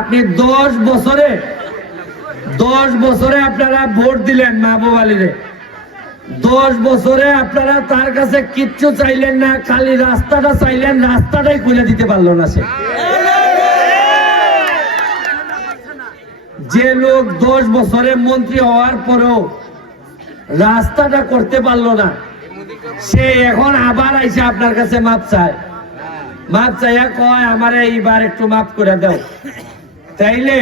আপনি দশ বছরে দশ বছরে আপনারা ভোট দিলেন মাহবুব আলীরে দশ বছরে আপনারা তার কাছে কিচ্ছু চাইলেন না, খালি রাস্তাটা চাইলেন, রাস্তাটাই খুলে দিতে পারল না সে। যে লোক দশ বছরে মন্ত্রী হওয়ার পরেও রাস্তাটা করতে পারল না, সে এখন আবার আইসে আপনার কাছে মাপ চায়। মাপ চাইয়া কয়, আমার এইবার একটু মাফ করে দাও। তাইলে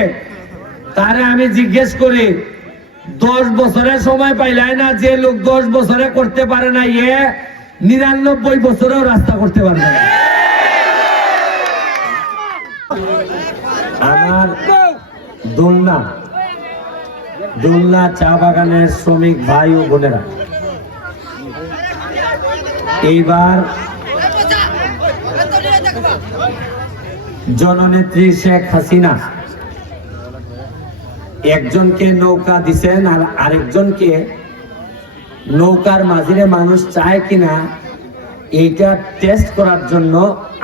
তারে আমি জিজ্ঞেস করি, দশ বছরে সময় পাইলাই না যে লোক দশ বছরে করতে পারে না ইয়ে নিরানব্বই বছরেও রাস্তা করতে পারে না। চা বাগানের শ্রমিক ভাই ও বোনেরা, এইবার জননেত্রী শেখ হাসিনা একজনকে নৌকা দিছেন আর আরেকজনকে নৌকার মাঝিরে মানুষ চায় কিনা এইটা টেস্ট করার জন্য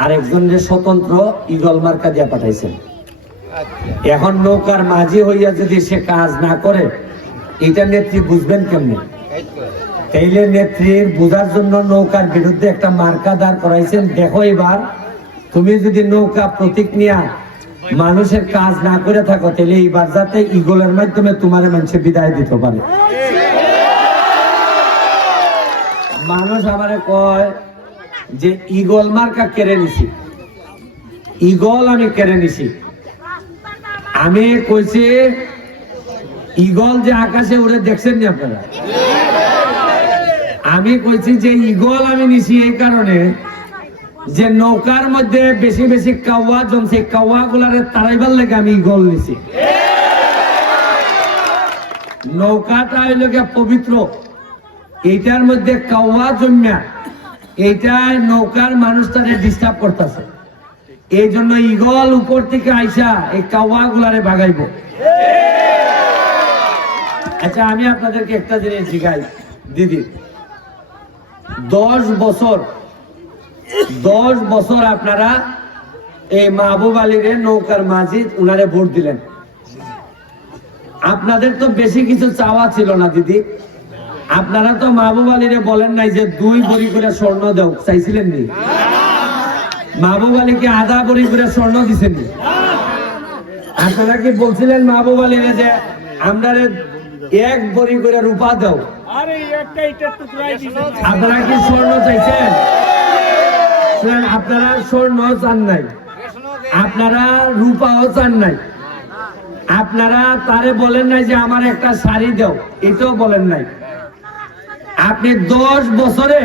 আরেকজনের স্বতন্ত্র ইগল মার্কা দিয়ে পাঠাইছেন। এখন নৌকার মাঝি হইয়া যদি সে কাজ না করে এটা নেত্রী বুঝবেন কেমনি? তাইলে নেত্রীর বোঝার জন্য নৌকার বিরুদ্ধে একটা মার্কা দাঁড় করাইছেন। দেখো এবার তুমি যদি নৌকা প্রতীক নিয়া মানুষের কাজ না করে থাকো, তাহলে এইবার যাতে ইগলের মাধ্যমে তোমার মানুষের বিদায় দিতে পারে। মানুষ আমারে কয় যে ইগল মার্কা কেড়ে নিছি। ইগল আমি কেড়ে নিছি। আমি কইছি ইগল যে আকাশে উড়ে দেখছেন নি আপনারা? আমি কইছি যে ইগল আমি নিছি এই কারণে যে নৌকার মধ্যে বেশি বেশি কাওয়া জমছে কাওয়া গুলারে তারাইবার লেগে আমি ইগল নিছি। নৌকাটা হইল পবিত্র। এইটার মধ্যে কাওয়া জন্যা এইটা নৌকার মানুষটারে ডিস্টার্ব করতেছে। এই জন্য ইগল উপর থেকে আইসা এই কাওয়া গুলারে ভাগাইব আচ্ছা আমি আপনাদেরকে একটা জিনিস শিখাই দিদি, দশ বছর দশ বছর আপনারা এই মাহবুব আলীর নৌকার মাঝি উনারে ভোট দিলেন। আপনাদের তো বেশি কিছু চাওয়া ছিল না দিদি। আপনারা তো মাহবুব আলীরে বলেন নাই যে দুই বড়ি করে স্বর্ণ দাও চাইছিলেন নি? মাহবুব আলীকে আধা বড়ি করে স্বর্ণ দিছেন নি? আপনারা কি বলছিলেন মাহবুব আলীরে যে আমরা এক বড়ি করে রূপা দাও? আপনারা কি স্বর্ণ চাইছেন? আপনারা স্বর্ণ চান নাই। আপনারা রূপাও চান নাই। আপনারা তারে বলেন নাই যে আমার একটা শাড়ি দাও, এটাও বলেন নাই। আপনি দশ বছরে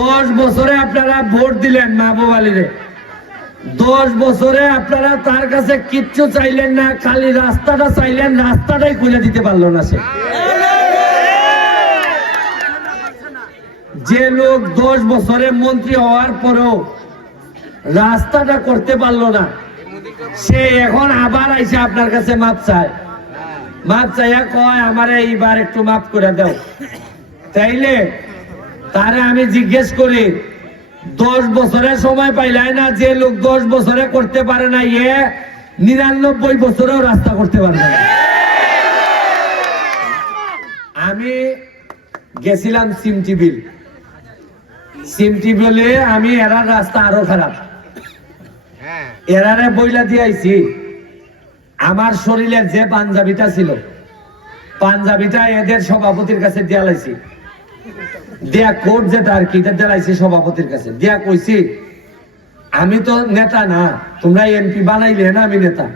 দশ বছরে আপনারা ভোট দিলেন মাহবুব আলীরে দশ বছরে আপনারা তার কাছে কিচ্ছু চাইলেন না, খালি রাস্তাটা চাইলেন, রাস্তাটাই খুলে দিতে পারল না সে। যে লোক দশ বছরে মন্ত্রী হওয়ার পরেও রাস্তাটা করতে পারল না, সে এখন আবার আইসে আপনার কাছে মাপ চায়। মাপ চাইয়া কয়, আমার এইবার একটু মাপ করে দাও। তাইলে তারে আমি জিজ্ঞেস করি, দশ বছরের সময় পাইলাই না? যে লোক দশ বছরে করতে পারে না ইয়ে নিরানব্বই বছরেও রাস্তা করতে পারবে না। আমি গেছিলাম সিমটি সিমটি বিলে আমি এরার রাস্তা আরও খারাপ। এরারে বইলা দিয়েছি আমার শরীরের যে পাঞ্জাবিটা ছিল পাঞ্জাবিটা এদের সভাপতির কাছে দিয়া লাইছি। দিয়া কোট যেটা আর কি দেলাইছি সভাপতির কাছে। দিয়া কইছি আমি তো নেতা না তোমরা এমপি বানাইলে না আমি নেতা।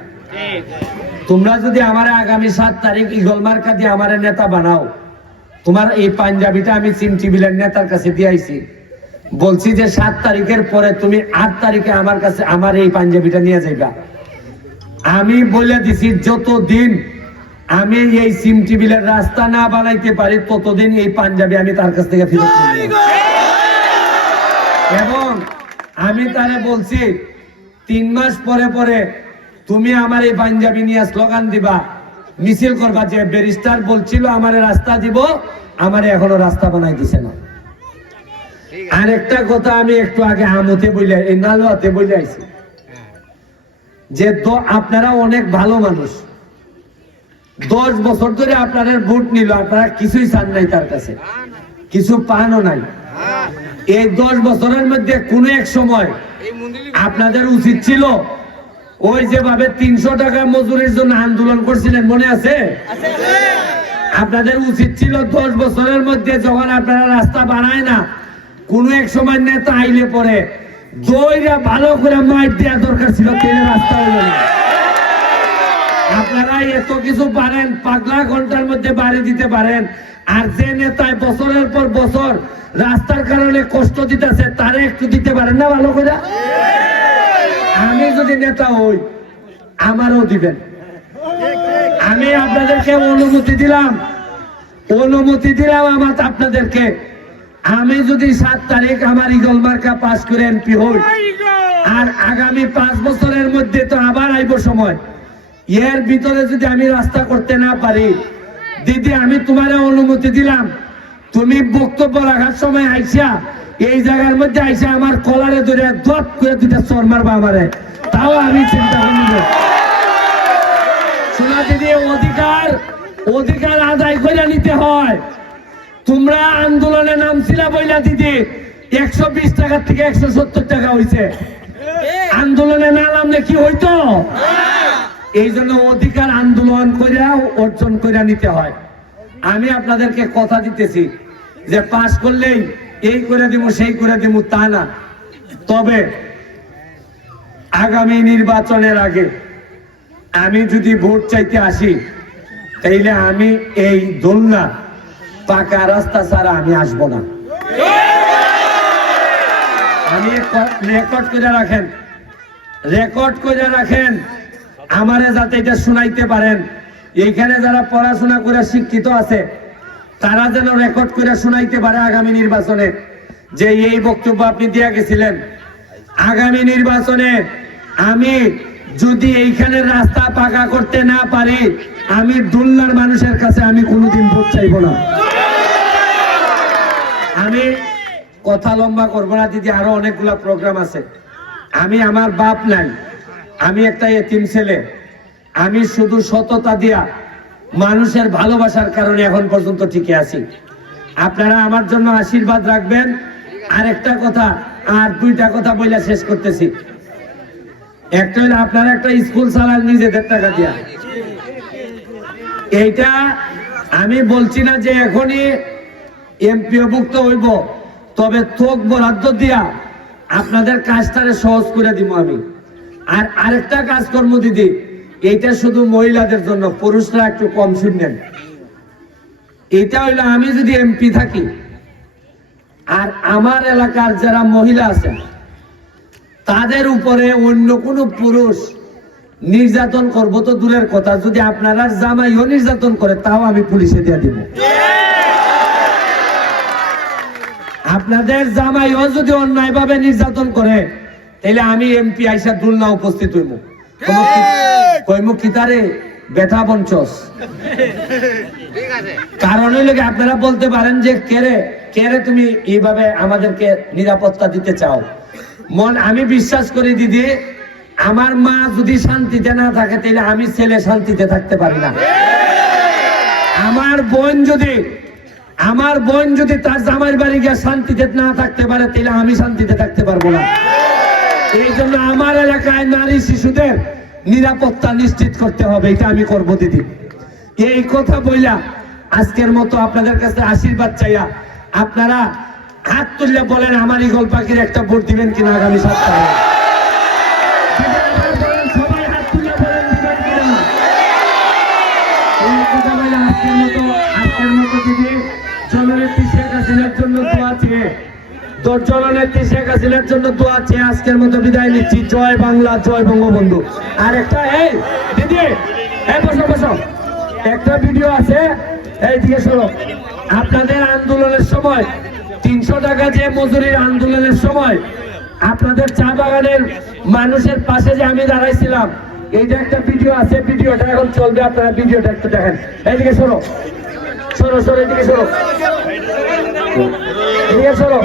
তোমরা যদি আমার আগামী সাত তারিখ ইগল মার্কা দিয়ে আমার নেতা বানাও তোমার এই পাঞ্জাবিটা আমি সিম টিভিলের নেতার কাছে দিয়েছি বলছি যে সাত তারিখের পরে তুমি আট তারিখে আমার কাছে আমার এই পাঞ্জাবিটা নিয়ে যাইবা। আমি বলে দিছি যতদিন আমি এই সিম টিভিলের রাস্তা না বানাইতে পারি ততদিন এই পাঞ্জাবি আমি তার কাছ থেকে ফেরত এবং আমি তারে বলছি তিন মাস পরে পরে তুমি আমার এই পাঞ্জাবি নিয়ে স্লোগান দিবা মিছিল করবা যে ব্যারিস্টার বলছিল আমার রাস্তা দিব আমার এখনও রাস্তা বানাই দিছে না। আরেকটা কথা আমি একটু আগে আমতে বইলে এই নালুয়াতে বইলে আইছি। যে দ- আপনারা অনেক ভালো মানুষ। দশ বছর ধরে আপনাদের ভোট নিল আপনারা কিছুই চান নাই তার কাছে। কিছু পানও নাই। এই দশ বছরের মধ্যে কোন এক সময় আপনাদের উচিত ছিল ওই যেভাবে তিনশো টাকা মজুরির জন্য আন্দোলন করছিলেন মনে আছে। আপনাদের উচিত ছিল দশ বছরের মধ্যে যখন আপনারা রাস্তা বানায় না কোন এক সময় নেতা আইলে পরে দইরা ভালো করে মাইট দেওয়া দরকার ছিল তেলে রাস্তা না। আপনারা এত কিছু পারেন, পাগলা ঘণ্টার মধ্যে বাড়ি দিতে পারেন, আর যে নেতায় বছরের পর বছর রাস্তার কারণে কষ্ট দিতেছে, তারে একটু দিতে পারেন না ভালো করে? আমি যদি নেতা হই, আমারও দিবেন। আমি আপনাদেরকে অনুমতি দিলাম অনুমতি দিলাম আমার আপনাদেরকে। আমি যদি সাত তারিখ আমার ইগল মার্কা পাস করে এমপি হই আর আগামী পাঁচ বছরের মধ্যে তো আবার আইব সময় এর ভিতরে যদি আমি রাস্তা করতে না পারি দিদি আমি তোমার অনুমতি দিলাম। তুমি বক্তব্য রাখার সময় আইসা এই জায়গার মধ্যে আইসা আমার কলারে ধরে দত করে দুটা চর মারবা আমারে। তাও আমি চিন্তা করব শোনা দিদি অধিকার অধিকার আদায় করে নিতে হয়। তোমরা আন্দোলনে নামছিলা বইলা দিদি। একশো বিশ টাকার থেকে একশো সত্তর টাকা হইছে। আন্দোলনে না নামলে কি হইতো? এই জন্য অধিকার আন্দোলন কইরা, অর্জন কইরা নিতে হয়। আমি আপনাদেরকে কথা দিতেছি যে পাশ করলেই এই করে দিব, সেই করে দিব, তা না। তবে আগামী নির্বাচনের আগে আমি যদি ভোট চাইতে আসি, তাইলে আমি এই দোলনা পাকা রাস্তা ছাড়া আমি আসব না। আমি রেকর্ড করে রাখেন। রেকর্ড করে রাখেন। আমারে যাতে এটা শুনাইতে পারেন। এইখানে যারা পড়াশোনা করে শিক্ষিত আছে, তারা যেন রেকর্ড করে শুনাইতে পারে আগামী নির্বাচনে। যে এই বক্তব্য আপনি দিয়া গেছিলেন। আগামী নির্বাচনে আমি যদি এইখানে রাস্তা পাকা করতে না পারি, আমি দুল্লার মানুষের কাছে আমি কোনোদিন ভোট চাইব না। আমি কথা লম্বা করব না, দিদি, আরও অনেকগুলা প্রোগ্রাম আছে। আমি আমার বাপ নাই, আমি একটা এতিম ছেলে। আমি শুধু সততা দিয়া মানুষের ভালোবাসার কারণে এখন পর্যন্ত টিকে আছি। আপনারা আমার জন্য আশীর্বাদ রাখবেন। আর একটা কথা, আর দুইটা কথা বইলা শেষ করতেছি। একটা হলো আপনারা একটা স্কুল চালান নিজেদের টাকা দিয়া। এইটা আমি বলছি না যে এখনই এমপিও ভুক্ত হইব, তবে থোক বরাদ্দ দিয়া আপনাদের কাজটারে সহজ করে দিব আমি। আর আরেকটা কাজকর্ম দিদি, এইটা শুধু মহিলাদের জন্য, পুরুষরা একটু কম শুনবেন। এটা হইল আমি যদি এমপি থাকি, আর আমার এলাকার যারা মহিলা আছেন তাদের উপরে অন্য কোনো পুরুষ নির্যাতন করব তো দূরের কথা। যদি আপনারা জামাইও নির্যাতন করে, তাও আমি পুলিশে দিয়ে দিব। আপনাদের জামাইও যদি অন্যায় ভাবে নির্যাতন করে, তাহলে আমি এমপি আইসা দুলনা উপস্থিত হইব। আপনারা বলতে পারেন যে, কেরে কেরে তুমি এইভাবে আমাদেরকে নিরাপত্তা দিতে চাও? মন, আমি বিশ্বাস করি দিদি, আমার মা যদি শান্তিতে না থাকে, তাহলে আমি ছেলে শান্তিতে থাকতে পারি না। আমার বোন যদি, আমার বোন যদি তার জামাইয়ের বাড়ি গিয়ে শান্তিতে না থাকতে পারে, তাহলে আমি শান্তিতে থাকতে পারব না। এই জন্য আমার এলাকায় নারী শিশুদের নিরাপত্তা নিশ্চিত করতে হবে, এটা আমি করব দিদি। এই কথা বইলা আজকের মতো আপনাদের কাছে আশীর্বাদ চাইয়া আপনারা হাত তুললে বলেন আমার ইগল পাখির একটা ভোট দিবেন কিনা আগামী সপ্তাহে? এই জন্য আজকের মতো বিদায় নিচ্ছি। বাংলা বঙ্গবন্ধু। আর একটা এই, দিদি, এই, বসো বসো। একটা ভিডিও আছে এই আপনাদের আন্দোলনের সময় তিনশো টাকা যে মজুরির আন্দোলনের সময় আপনাদের চা বাগানের মানুষের পাশে যে আমি দাঁড়াইছিলাম এই যে একটা ভিডিও আছে ভিডিওটা এখন চলবে আপনারা ভিডিওটা একটু দেখেন। এইদিকে শোনো শোনো শোনো এদিকে শোনো এদিকে শোনো